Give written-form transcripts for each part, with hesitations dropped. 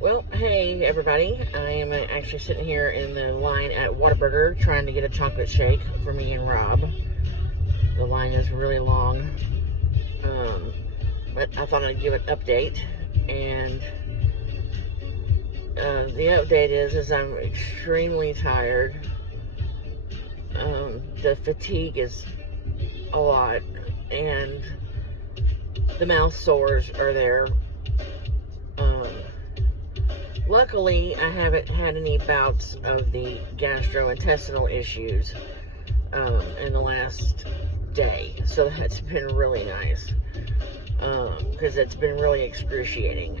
Well, hey everybody. I am actually sitting here in the line at Whataburger trying to get a chocolate shake for me and Rob. The line is really long, but I thought I'd give an update. And the update is I'm extremely tired. The fatigue is a lot, and the mouth sores are there. Luckily, I haven't had any bouts of the gastrointestinal issues in the last day, so that's been really nice, because it's been really excruciating.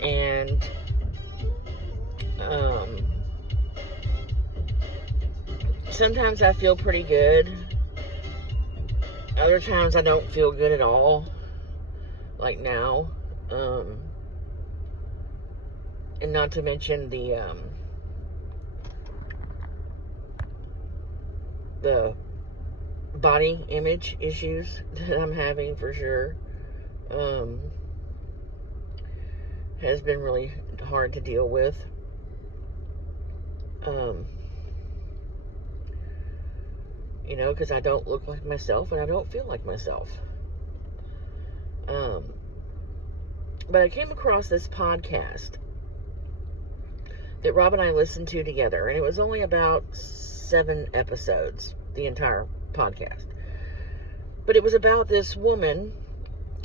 And sometimes I feel pretty good. Other times I don't feel good at all, like now. And not to mention the body image issues that I'm having for sure. Has been really hard to deal with. Because I don't look like myself and I don't feel like myself. But I came across this podcast that Rob and I listened to together, and it was only about 7 episodes, the entire podcast. But it was about this woman.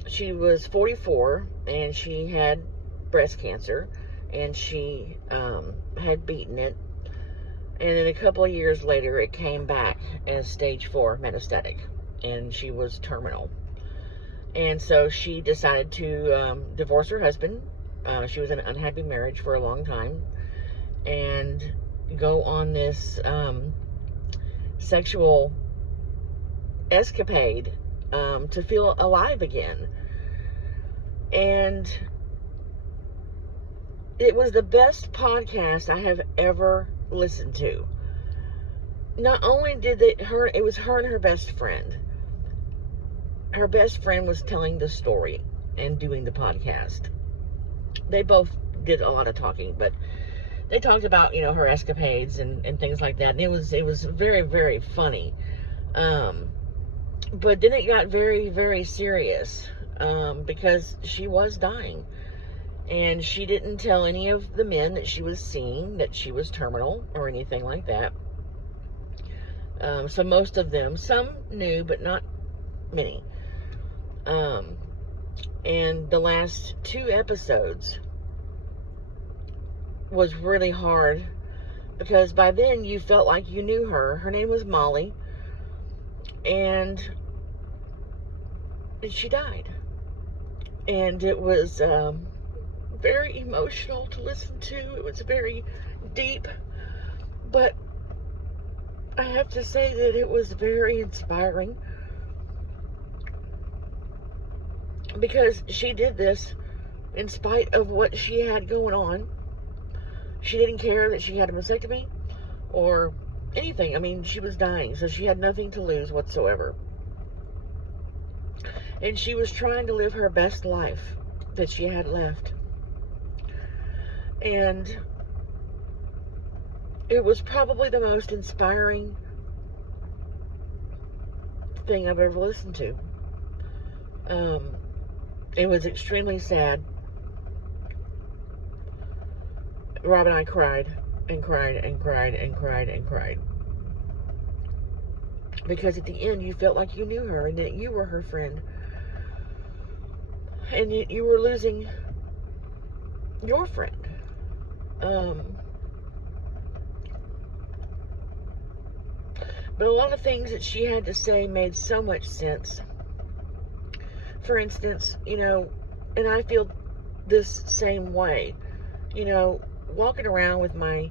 She was 44, and she had breast cancer, and she had beaten it. And then a couple of years later, it came back as stage 4 metastatic, and she was terminal. And so she decided to divorce her husband. She was in an unhappy marriage for a long time, and go on this sexual escapade to feel alive again. And it was the best podcast I have ever listened to. Not only did it was her and her best friend. Her best friend was telling the story and doing the podcast. They both did a lot of talking, but they talked about, her escapades and things like that. And it was very, very funny. But then it got very, very serious, because she was dying. And she didn't tell any of the men that she was seeing that she was terminal or anything like that. So most of them, some knew, but not many. And the last 2 episodes was really hard, because by then you felt like you knew her. Her name was Molly, and she died. And it was very emotional to listen to. It was very deep, but I have to say that it was very inspiring, because she did this in spite of what she had going on. She didn't care that she had a mastectomy or anything. I mean, she was dying, so she had nothing to lose whatsoever. And she was trying to live her best life that she had left. And it was probably the most inspiring thing I've ever listened to. It was extremely sad. Rob and I cried and cried and cried and cried and cried. Because at the end, you felt like you knew her and that you were her friend. And you were losing your friend. But a lot of things that she had to say made so much sense. For instance, and I feel this same way, walking around with my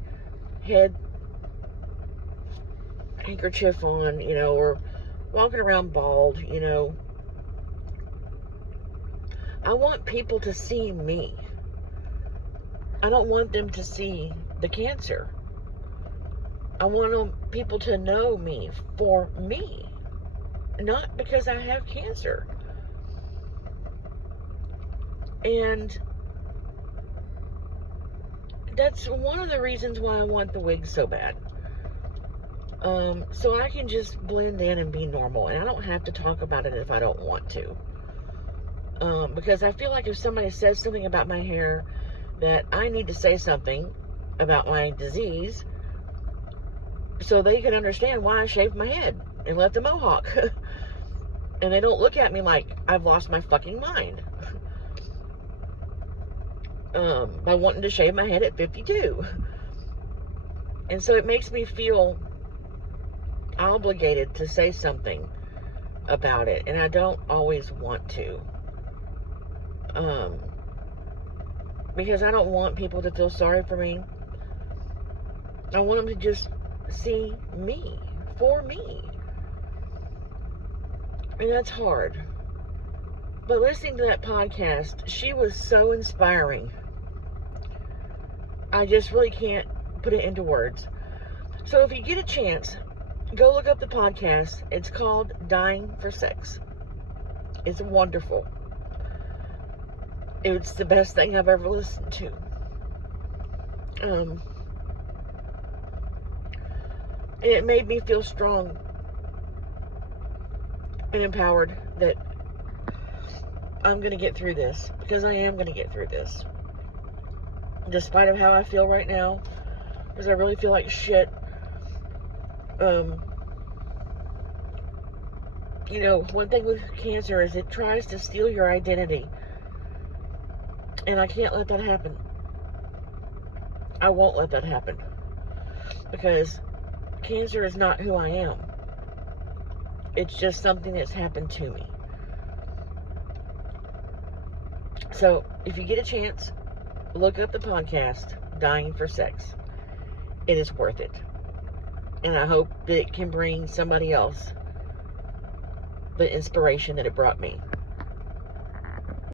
head handkerchief on, or walking around bald, I want people to see me. I don't want them to see the cancer. I want people to know me for me, not because I have cancer. And that's one of the reasons why I want the wig so bad. So I can just blend in and be normal, and I don't have to talk about it if I don't want to. Because I feel like if somebody says something about my hair, that I need to say something about my disease so they can understand why I shaved my head and left a mohawk. And they don't look at me like I've lost my fucking mind by wanting to shave my head at 52. And so it makes me feel obligated to say something about it, and I don't always want to, because I don't want people to feel sorry for me. I want them to just see me for me, and that's hard. But listening to that podcast, she was so inspiring. I just really can't put it into words. So if you get a chance, go look up the podcast. It's called Dying for Sex. It's wonderful. It's the best thing I've ever listened to. And it made me feel strong and empowered that I'm going to get through this, because I am going to get through this. Despite of how I feel right now, because I really feel like shit. You know, one thing with cancer is it tries to steal your identity. And I can't let that happen. I won't let that happen. Because cancer is not who I am. It's just something that's happened to me. So, if you get a chance, look up the podcast, Dying for Sex. It is worth it. And I hope that it can bring somebody else the inspiration that it brought me.